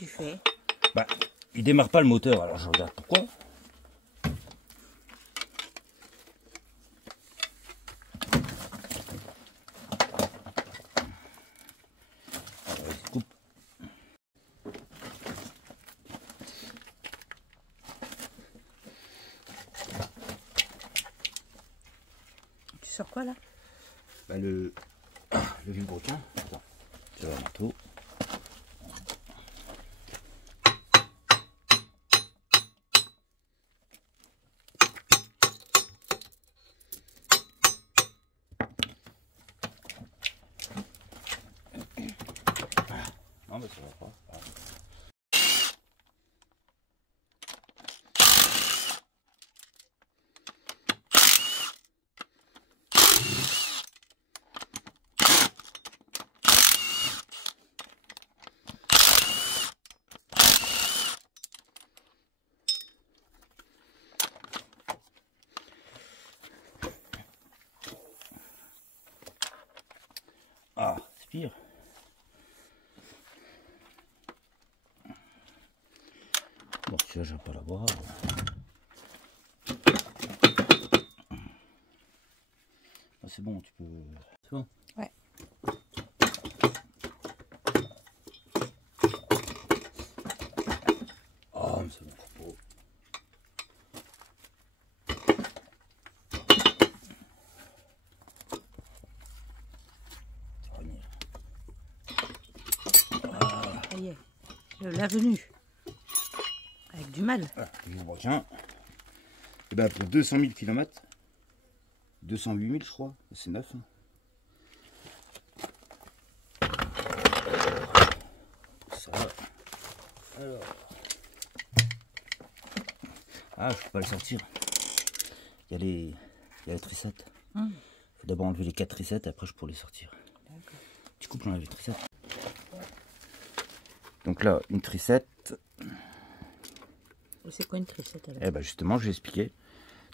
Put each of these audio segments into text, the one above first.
tu fais? Bah, il démarre pas le moteur, alors je regarde pourquoi. Alors, il se coupe. Tu sors quoi là? Bah, le vilebrequin. Attends, tu vas un marteau. Non, mais ça va pas. Ah, c'est pire. Bon, celui-là, je vais pas l'avoir. Ah, c'est bon, tu peux. C'est bon. Ouais. Oh, mais c'est bon, faut pas. Ça va venir. Ça y est, l'avenue. Avec du mal. Voilà, le vilebrequin. Et ben pour 200 000 km, 208 000 je crois, c'est neuf. Hein. Ça va. Alors. Ah, je peux pas le sortir. Il y a les trissettes. Il faut d'abord enlever les 4 trissettes, après je pourrais les sortir. Tu coupes, j'enlève les trissettes. Donc là, une trissette. C'est quoi une trissette alors? Eh ben justement, je vais expliquer.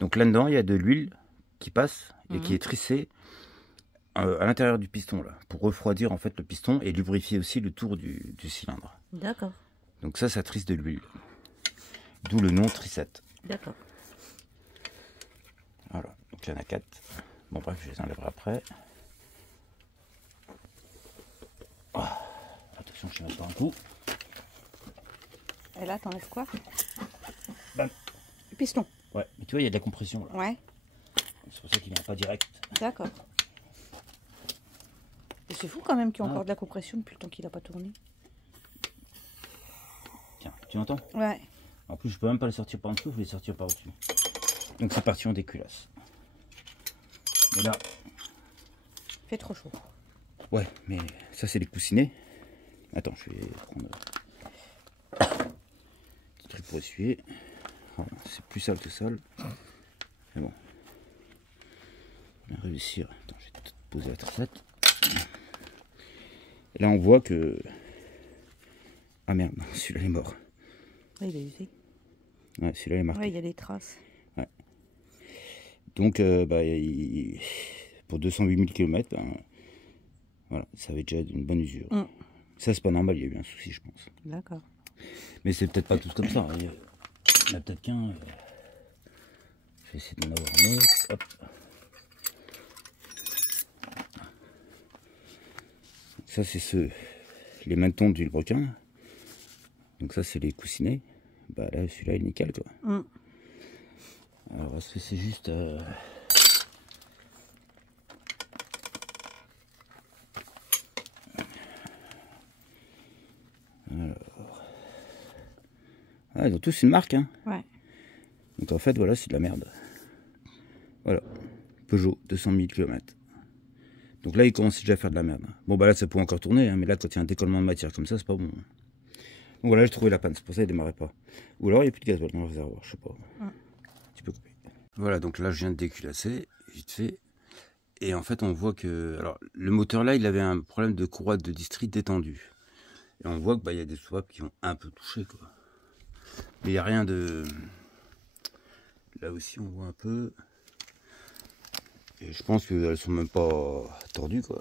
Donc là-dedans, il y a de l'huile qui passe et qui est trissée à l'intérieur du piston là, pour refroidir en fait le piston et lubrifier aussi le tour du cylindre. D'accord. Donc ça trisse de l'huile. D'où le nom trissette. D'accord. Voilà, donc il y en a 4. Bon bref, je les enlèverai après. Ah, attention, je ne mets pas un coup. Et là, t'enlèves quoi? Bam. Le piston. Ouais, mais tu vois, il y a de la compression là. Ouais. C'est pour ça qu'il vient pas direct. D'accord. Et c'est fou quand même qu'il y a encore de la compression depuis le temps qu'il n'a pas tourné. Tiens, tu entends? Ouais. En plus, je peux même pas les sortir par en dessous, je vais les sortir par au-dessus. Donc c'est parti, on déculasse. Et là, Il fait trop chaud. ouais, mais ça c'est les coussinets. Attends, je vais prendre un petit truc pour essuyer. Voilà, c'est plus sale que sale. Mais bon. On va réussir. Attends, je vais te poser la tricette. Et là on voit que... Ah merde, celui-là il est mort. Ouais, il est usé. Ouais, celui-là il est marqué. Ouais, il y a des traces. Ouais. Donc pour 208 000 km, ben, voilà, ça avait déjà une bonne usure. Ça c'est pas normal, il y a eu un souci je pense. D'accord. Mais c'est peut-être pas tous comme ça. Hein. Il y en a peut-être qu'un. Je vais essayer d'en avoir un autre. Hop. Ça c'est les mentons du vilebrequin. Donc ça c'est les coussinets. Bah là celui-là il est nickel quoi. Alors est-ce que c'est juste alors... Ah, ils ont tous une marque hein. Ouais. Donc en fait voilà, c'est de la merde. Voilà. Peugeot 200 000 km. Donc là il commence déjà à faire de la merde. Bon bah là ça peut encore tourner hein, mais là quand il y a un décollement de matière comme ça c'est pas bon. Donc voilà, j'ai trouvé la panne, c'est pour ça qu'il démarrait pas. Ou alors il n'y a plus de gasoil dans le réservoir, je sais pas. Tu peux couper. Voilà, donc là je viens de déculasser, vite fait. Et en fait on voit que... Alors le moteur là il avait un problème de courroie de district détendue. Et on voit que bah, y a des soupapes qui ont un peu touché quoi. Mais il n'y a rien de... Là aussi on voit un peu... Et je pense qu'elles sont même pas tordues quoi.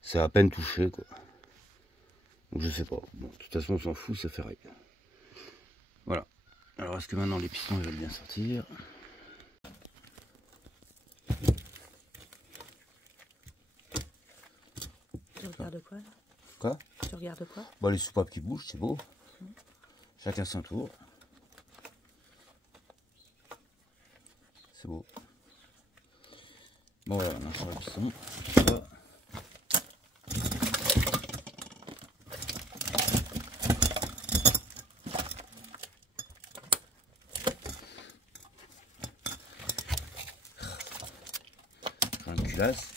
C'est à peine touché quoi. Donc je sais pas. Bon, de toute façon, on s'en fout, ça fait rien. Voilà. Alors, est-ce que maintenant les pistons ils veulent bien sortir? Tu regardes quoi là? Quoi? Tu regardes quoi? Bon, les soupapes qui bougent, c'est beau. Chacun son tour. C'est beau. Bon, voilà, on a sur le piston. Voilà. Un culasse.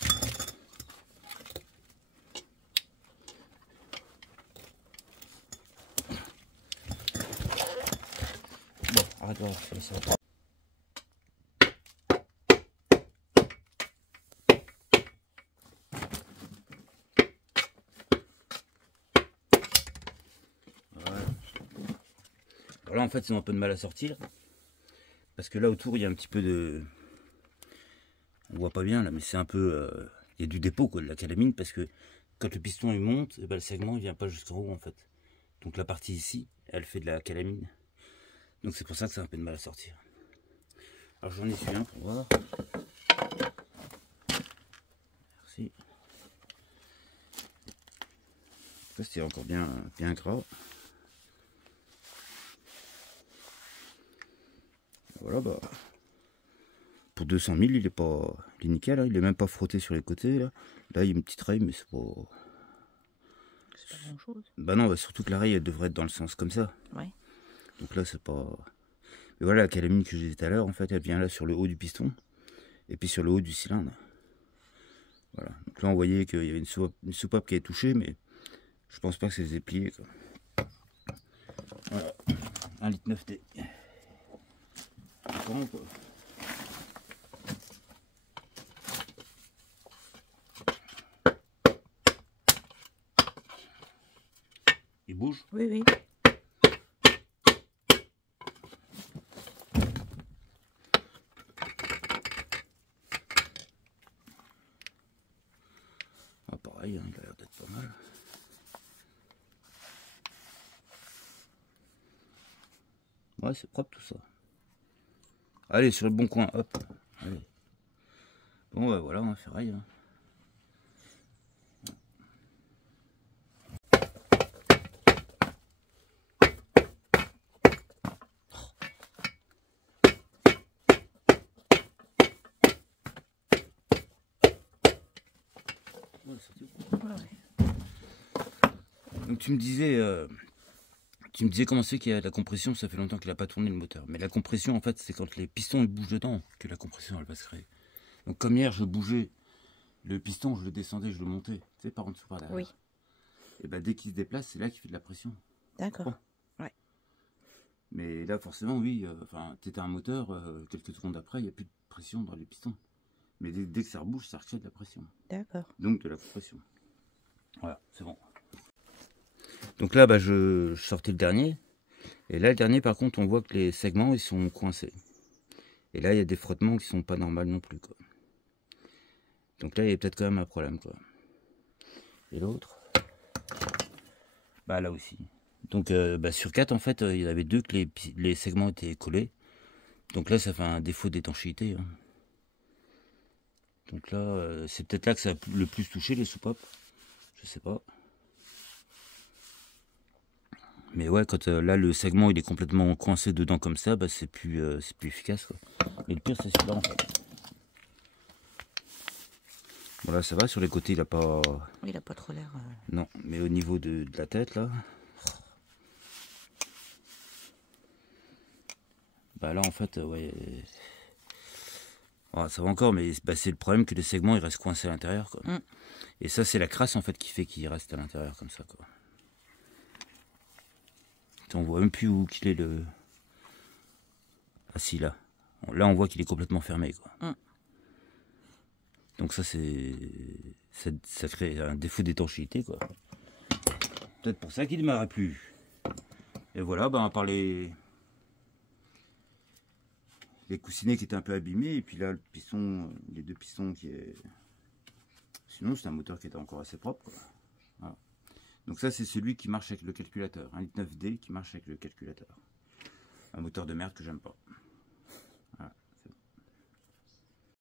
Bon, arrête de faire ça. Voilà. Alors là, en fait, ils ont un peu de mal à sortir. Parce que là, autour, il y a un petit peu de... On voit pas bien, là, mais c'est un peu... Il y a du dépôt, quoi, de la calamine, parce que quand le piston, il monte, et ben, le segment, il vient pas jusqu'en haut, en fait. Donc la partie ici, elle fait de la calamine. Donc c'est pour ça que ça a un peu de mal à sortir. Alors j'en ai su un pour voir. Merci. Ça c'est encore bien gras. Voilà, bah pour 200 000 il est nickel, hein. Il est même pas frotté sur les côtés là. Là il y a une petite raye mais c'est pas grand chose. Bah non, bah, surtout que la raye elle devrait être dans le sens comme ça. Ouais. Donc là c'est pas... Mais voilà, la calamine que j'ai dit tout à l'heure, en fait elle vient là sur le haut du piston et puis sur le haut du cylindre. Voilà. Donc là on voyait qu'il y avait une soupape qui est touchée, mais je pense pas que c'est plié quoi. Voilà. 1,9 litre T. Bon, quoi. Il bouge? Oui, oui. Ah, pareil, hein, il a l'air d'être pas mal. Ouais, c'est propre tout ça. Allez, sur le bon coin, hop. Allez. Bon, bah voilà, on va faire rail. Hein. Ouais. Donc tu me disais comment c'est qu'il y a de la compression, ça fait longtemps qu'il n'a pas tourné le moteur. Mais la compression, en fait, c'est quand les pistons ils bougent dedans que la compression elle va se créer. Donc comme hier, je bougeais le piston, je le descendais, je le montais, tu sais, par en dessous, par derrière. Oui. Et bah dès qu'il se déplace, c'est là qu'il fait de la pression. D'accord. Ouais. Mais là, forcément, oui, tu étais un moteur, quelques secondes après, il n'y a plus de pression dans les pistons. Mais dès que ça rebouge, ça recrée de la pression. D'accord. Donc de la compression. Voilà, c'est bon. Donc là, bah, je sortais le dernier. Et là, le dernier, par contre, on voit que les segments, ils sont coincés. Et là, il y a des frottements qui sont pas normaux non plus, quoi. Donc là, il y a peut-être quand même un problème, quoi. Et l'autre, bah là aussi. Donc bah, sur 4, en fait, il y en avait 2 que les segments étaient collés. Donc là, ça fait un défaut d'étanchéité. Hein. Donc là, c'est peut-être là que ça a le plus touché, les soupapes. Je sais pas. Mais ouais, quand là, le segment, il est complètement coincé dedans comme ça, bah, c'est plus efficace, quoi. Mais le pire, c'est celui-là, en fait. Bon, là, ça va, sur les côtés, il a pas... Il a pas trop l'air... Non, mais au niveau de la tête, là... Bah là, en fait, ouais... Oh, ça va encore, mais bah, c'est le problème que les segments, ils restent coincés à l'intérieur, quoi. Mm. Et ça, c'est la crasse, en fait, qui fait qu'il reste à l'intérieur, comme ça, quoi. On voit même plus où qu'il est le... Ah si, là. Là, on voit qu'il est complètement fermé, quoi. Mm. Donc ça, ça crée un défaut d'étanchéité, quoi. Peut-être pour ça qu'il ne démarrait plus. Et voilà, bah, à part les coussinets qui étaient un peu abîmés, et puis là, le piston, les 2 pistons qui est... Sinon, c'est un moteur qui était encore assez propre, quoi. Voilà. Donc ça, c'est celui qui marche avec le calculateur. Un 1.9D qui marche avec le calculateur. Un moteur de merde que j'aime pas.